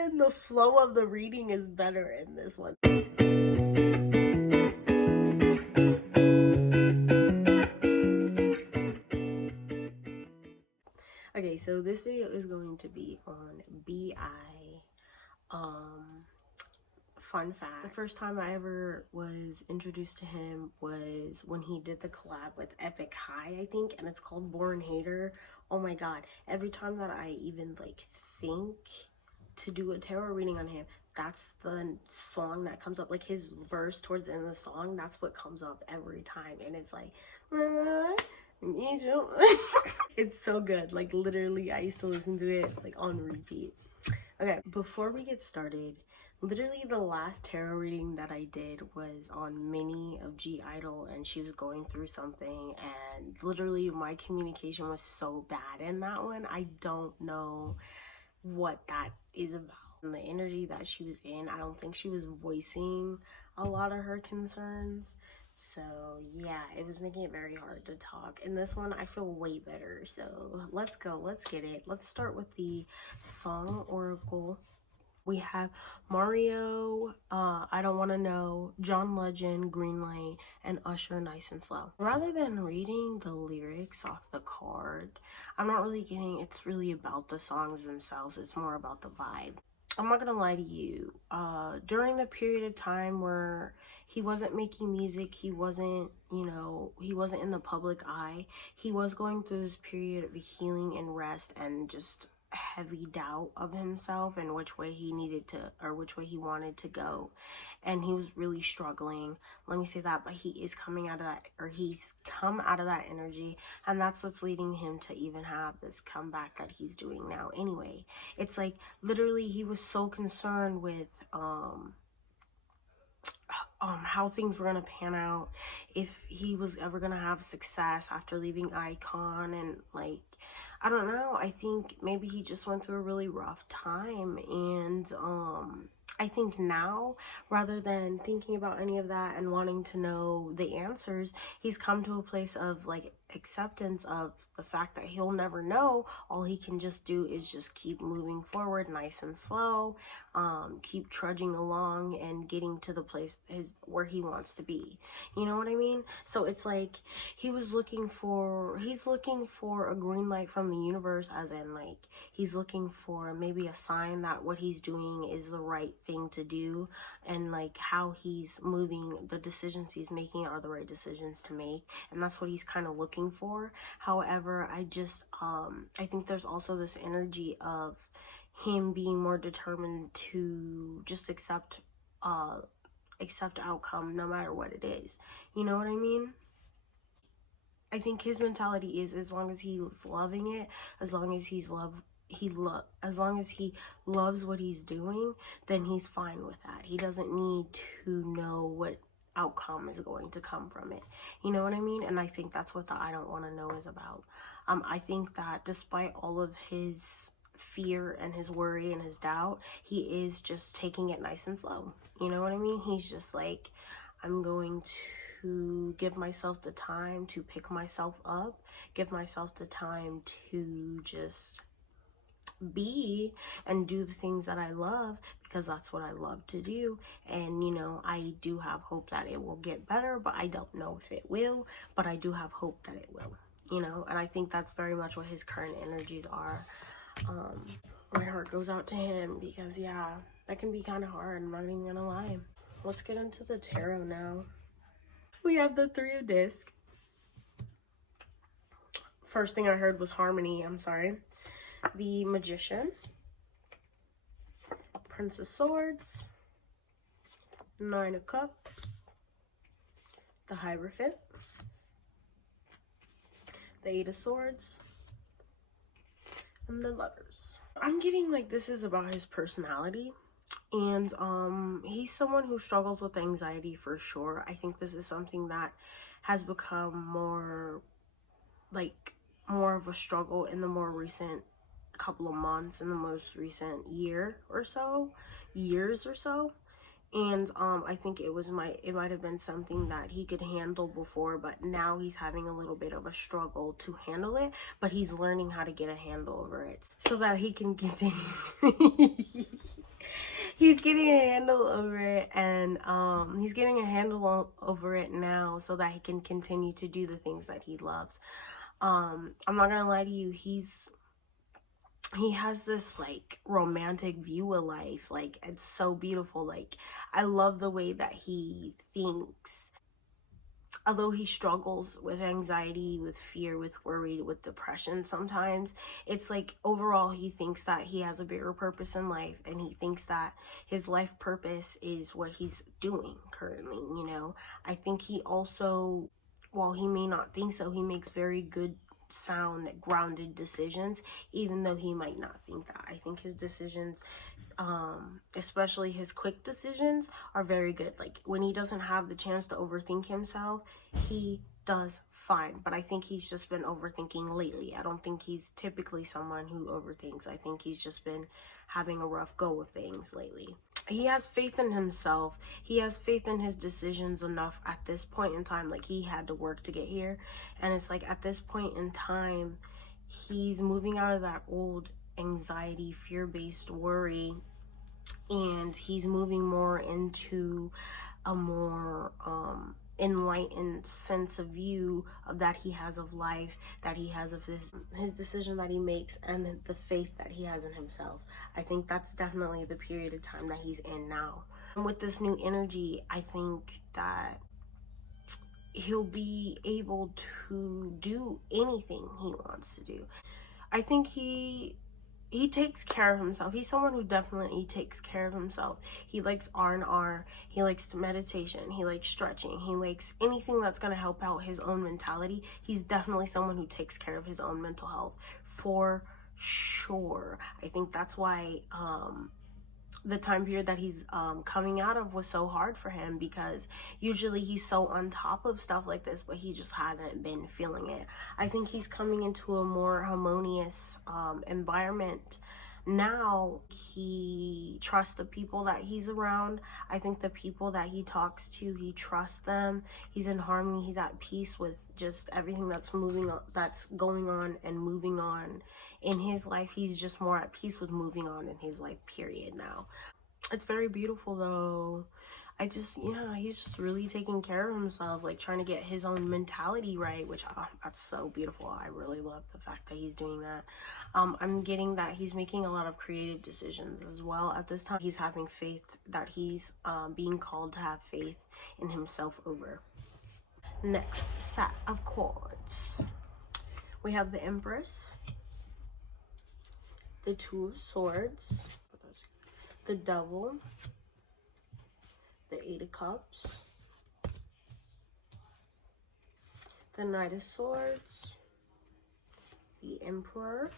sudden the flow of the reading is better in this one. Okay, so this video is going to be on B.I. Fun fact, the first time I ever was introduced to him was when he did the collab with Epic High, I think, and it's called Born Hater. Oh my god, every time that I even like think to do a tarot reading on him, that's the song that comes up, like his verse towards the end of the song, that's what comes up every time, and it's like it's so good. Like literally I used to listen to it like on repeat. Okay, before we get started, literally the last tarot reading that I did was on Minnie of G Idol, and she was going through something, and literally my communication was so bad in that one. I don't know what that is about. And the energy that she was in, I don't think she was voicing a lot of her concerns. So yeah, it was making it very hard to talk. In this one, I feel way better. So let's go, let's get it. Let's start with the Song Oracle. We have Mario, I Don't Want to Know, John Legend, Greenlight, and Usher, Nice and Slow. Rather than reading the lyrics off the card, I'm not really getting, it's really about the songs themselves. It's more about the vibe. I'm not gonna lie to you, during the period of time where he wasn't making music, he wasn't, you know, he wasn't in the public eye, he was going through this period of healing and rest and just heavy doubt of himself and which way he needed to, or which way he wanted to go, and he was really struggling, let me say that. But he is coming out of that, or he's come out of that energy, and that's what's leading him to even have this comeback that he's doing now. Anyway, it's like literally he was so concerned with how things were gonna pan out, if he was ever gonna have success after leaving Icon, and like, I don't know, I think maybe he just went through a really rough time, and I think now, rather than thinking about any of that and wanting to know the answers, he's come to a place of like acceptance of the fact that he'll never know. All he can just do is just keep moving forward, nice and slow, keep trudging along and getting to the place where he wants to be. You know what I mean? So it's like he's looking for a green light from the universe, as in like he's looking for maybe a sign that what he's doing is the right thing to do, and like how he's moving, the decisions he's making are the right decisions to make, and that's what he's kind of looking for. However, I just I think there's also this energy of him being more determined to just accept outcome no matter what it is. You know what I mean? I think his mentality is, as long as he's loving it, as long as as long as he loves what he's doing, then he's fine with that. He doesn't need to know what outcome is going to come from it. You know what I mean? And I think that's what the I Don't Want to Know is about. I think that despite all of his fear and his worry and his doubt, he is just taking it nice and slow. You know what I mean? He's just like, I'm going to give myself the time to pick myself up, give myself the time to just be and do the things that I love, because that's what I love to do. And you know, I do have hope that it will get better, but I don't know if it will, but I do have hope that it will, you know. And I think that's very much what his current energies are. My heart goes out to him, because yeah, that can be kind of hard, I'm not even gonna lie. Let's get into the tarot now. We have the Three of Discs. First thing I heard was Harmony, I'm sorry. The Magician, Prince of Swords, Nine of Cups, the Hierophant, the Eight of Swords, and the Lovers. I'm getting like this is about his personality, and he's someone who struggles with anxiety for sure. I think this is something that has become more of a struggle in the more recent couple of months, in the most recent years or so. And I think it might have been something that he could handle before, but now he's having a little bit of a struggle to handle it, but he's learning how to get a handle over it so that he can continue he's getting a handle over it, and he's getting a handle over it now so that he can continue to do the things that he loves. I'm not gonna lie to you, he has this like romantic view of life. Like, it's so beautiful. Like, I love the way that he thinks. Although he struggles with anxiety, with fear, with worry, with depression sometimes, it's like overall he thinks that he has a bigger purpose in life, and he thinks that his life purpose is what he's doing currently, you know. I think he also, while he may not think so, he makes very good, sound, grounded decisions, even though he might not think that. I think his decisions, especially his quick decisions, are very good. Like, when he doesn't have the chance to overthink himself, he does fine. But I think he's just been overthinking lately. I don't think he's typically someone who overthinks. I think he's just been having a rough go of things lately. He has faith in himself. He has faith in his decisions enough at this point in time. Like, he had to work to get here, and it's like at this point in time, he's moving out of that old anxiety, fear-based worry, and he's moving more into a more enlightened sense of view of that he has of life, that he has of his decision that he makes, and the faith that he has in himself. I think that's definitely the period of time that he's in now. And with this new energy, I think that he'll be able to do anything he wants to do. I think he takes care of himself. He's someone who definitely takes care of himself. He likes R&R. He likes meditation. He likes stretching. He likes anything that's going to help out his own mentality. He's definitely someone who takes care of his own mental health, for sure. I think that's why the time period that he's coming out of was so hard for him, because usually he's so on top of stuff like this, but he just hasn't been feeling it. I think he's coming into a more harmonious environment now. He trusts the people that he's around. I think the people that he talks to, he trusts them. He's in harmony. He's at peace with just everything that's that's going on and moving on in his life. He's just more at peace with moving on in his life, period, now. It's very beautiful, though. Yeah, he's just really taking care of himself, like trying to get his own mentality right, which, that's so beautiful. I really love the fact that he's doing that. I'm getting that he's making a lot of creative decisions as well at this time. He's having faith, that he's being called to have faith in himself over. Next set of cards, we have the Empress, the Two of Swords, the Devil, the Eight of Cups, the Knight of Swords, the Emperor,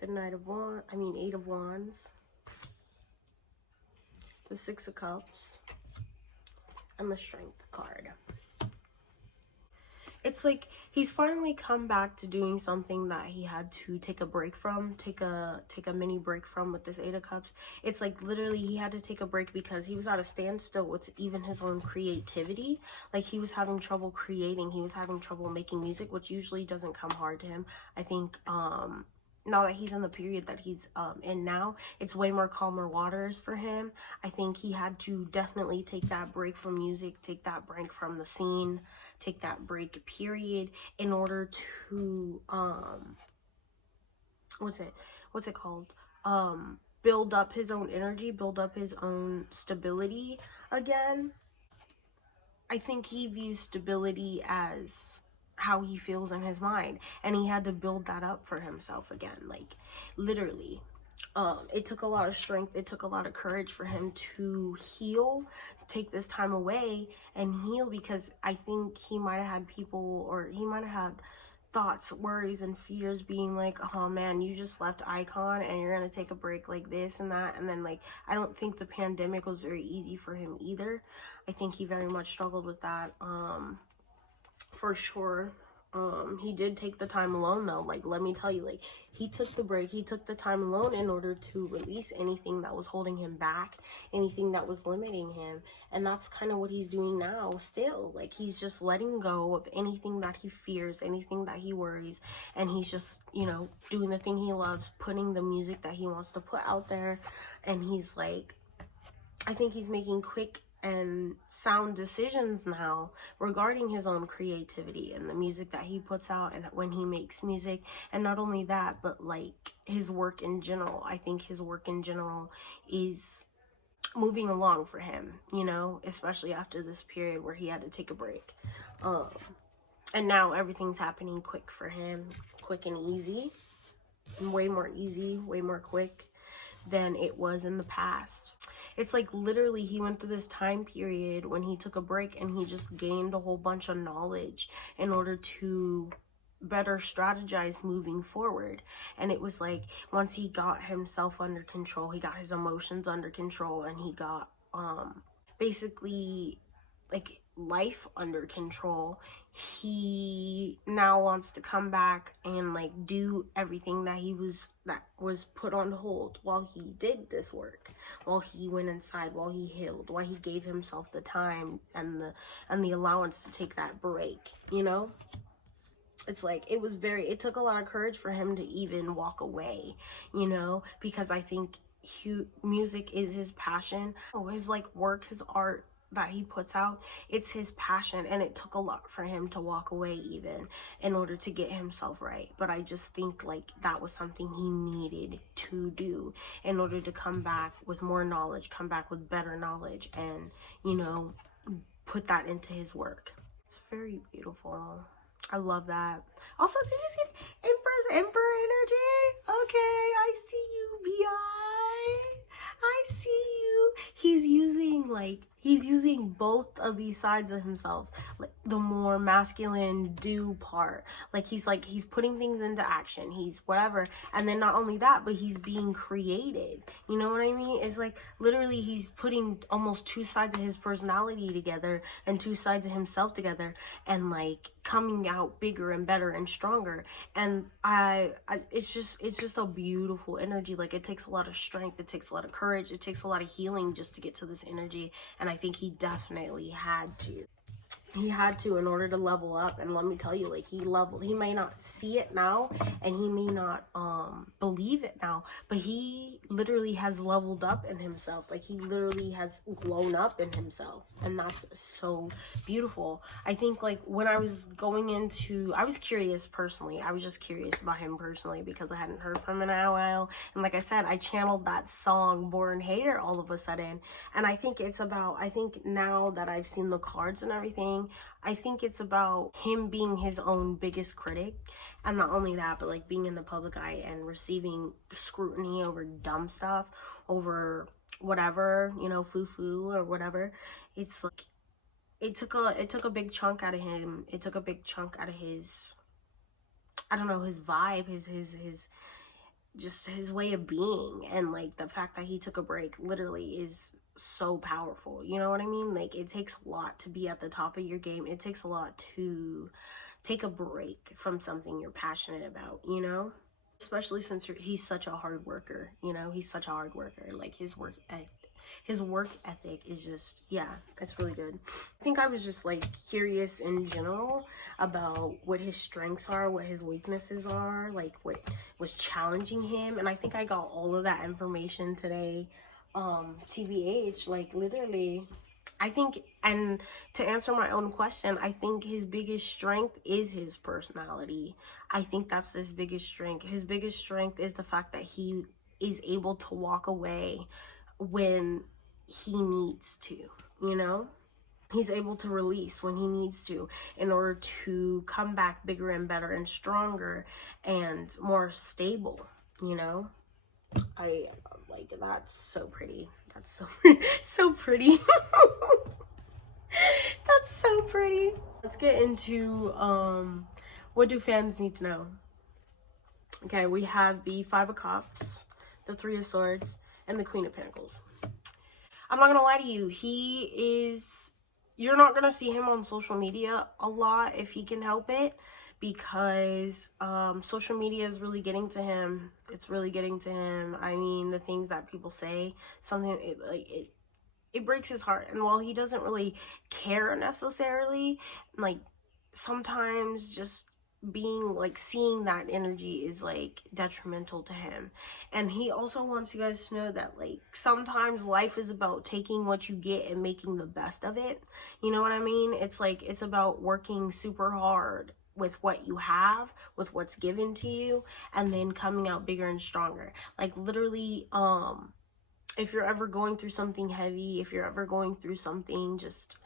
the Eight of Wands, the Six of Cups, and the Strength card. It's like he's finally come back to doing something that he had to take a break from, take a mini break from with this Eight of Cups. It's like literally he had to take a break because he was at a standstill with even his own creativity. Like, he was having trouble creating, he was having trouble making music, which usually doesn't come hard to him. I think now that he's in the period that he's in now, it's way more calmer waters for him. I think he had to definitely take that break from music, take that break from the scene, take that break, period, in order to what's it called, build up his own energy, build up his own stability again. I think he views stability as how he feels in his mind, and he had to build that up for himself again. Like, literally, it took a lot of strength, it took a lot of courage for him to heal, take this time away and heal, because I think he might have had people, or he might have had thoughts, worries, and fears being like, oh man, you just left Icon and you're gonna take a break like this and that. And then, like, I don't think the pandemic was very easy for him either. I think he very much struggled with that, for sure. He did take the time alone though. Like, let me tell you, like, he took the break, he took the time alone in order to release anything that was holding him back, anything that was limiting him. And that's kind of what he's doing now still. Like, he's just letting go of anything that he fears, anything that he worries, and he's just, you know, doing the thing he loves, putting the music that he wants to put out there. And he's like, I think he's making quick and sound decisions now regarding his own creativity and the music that he puts out and when he makes music. And not only that, but like his work in general. I think his work in general is moving along for him, you know, especially after this period where he had to take a break. And now everything's happening quick for him, quick and easy, way more easy, way more quick than it was in the past. It's like literally he went through this time period when he took a break and he just gained a whole bunch of knowledge in order to better strategize moving forward. And it was like once he got himself under control, he got his emotions under control, and he got basically like life under control, he now wants to come back and like do everything that was put on hold while he did this work, while he went inside, while he healed, while he gave himself the time and the allowance to take that break, you know. It's like it took a lot of courage for him to even walk away, you know, because I think music is his passion. His like work, his art that he puts out, it's his passion, and it took a lot for him to walk away even in order to get himself right. But I just think like that was something he needed to do in order to come back with more knowledge, come back with better knowledge, and, you know, put that into his work. It's very beautiful. I love that. Also, did you see Emperor energy? Okay, I see you, B.I. I see you. He's using both of these sides of himself, like the more masculine do part. Like he's putting things into action. He's whatever. And then not only that, but he's being creative. You know what I mean? It's like literally he's putting almost two sides of his personality together and two sides of himself together, and like coming out bigger and better and stronger. And it's just a beautiful energy. Like it takes a lot of strength, it takes a lot of courage, it takes a lot of healing just to get to this energy. And I think he definitely had to. He had to in order to level up. And let me tell you, like he may not see it now, and he may not believe it now, but he literally has leveled up in himself. Like he literally has grown up in himself, and that's so beautiful. I think like when I was going into, I was curious personally. I was just curious about him personally because I hadn't heard from him in a while. And like I said, I channeled that song Born Hater all of a sudden. And I think now that I've seen the cards and everything, I think it's about him being his own biggest critic. And not only that, but like being in the public eye and receiving scrutiny over dumb stuff, over whatever, you know, foo-foo or whatever. It's like it took a big chunk out of him. It took a big chunk out of his, I don't know, his vibe, his just his way of being. And like the fact that he took a break literally is so powerful. You know what I mean? Like it takes a lot to be at the top of your game. It takes a lot to take a break from something you're passionate about, you know, especially since he's such a hard worker. You know, he's such a hard worker. Like his work ethic is just, yeah, it's really good. I think I was just like curious in general about what his strengths are, what his weaknesses are, like what was challenging him. And I think I got all of that information today. TBH, like literally, I think, and to answer my own question, I think his biggest strength is his personality. I think that's his biggest strength. His biggest strength is the fact that he is able to walk away when he needs to, you know? He's able to release when he needs to in order to come back bigger and better and stronger and more stable, you know? I like, that's so pretty. That's so so pretty. That's so pretty. Let's get into what do fans need to know. Okay, we have the 5 of Cups, the 3 of Swords, and the Queen of Pentacles. I'm not gonna lie to you, you're not gonna see him on social media a lot if he can help it, because social media is really getting to him. It's really getting to him. I mean, the things that people say, something it breaks his heart. And while he doesn't really care necessarily, like sometimes just being like seeing that energy is like detrimental to him. And he also wants you guys to know that like sometimes life is about taking what you get and making the best of it. You know what I mean? It's like it's about working super hard with what you have, with what's given to you, and then coming out bigger and stronger. Like literally, if you're ever going through something heavy, if you're ever going through something just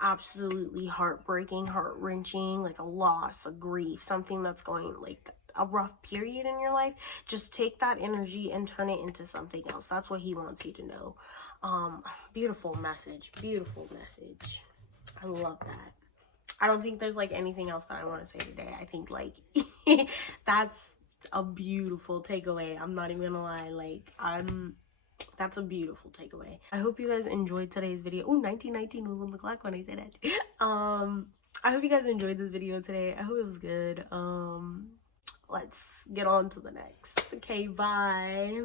absolutely heartbreaking, heart-wrenching, like a loss, a grief, something that's going like a rough period in your life, just take that energy and turn it into something else. That's what he wants you to know. Beautiful message. Beautiful message. I love that. I don't think there's like anything else that I want to say today. I think like that's a beautiful takeaway. I'm not even gonna lie. Like that's a beautiful takeaway. I hope you guys enjoyed today's video. Oh, 1919 was on the clock when I said that. I hope you guys enjoyed this video today. I hope it was good. Let's get on to the next. Okay, bye.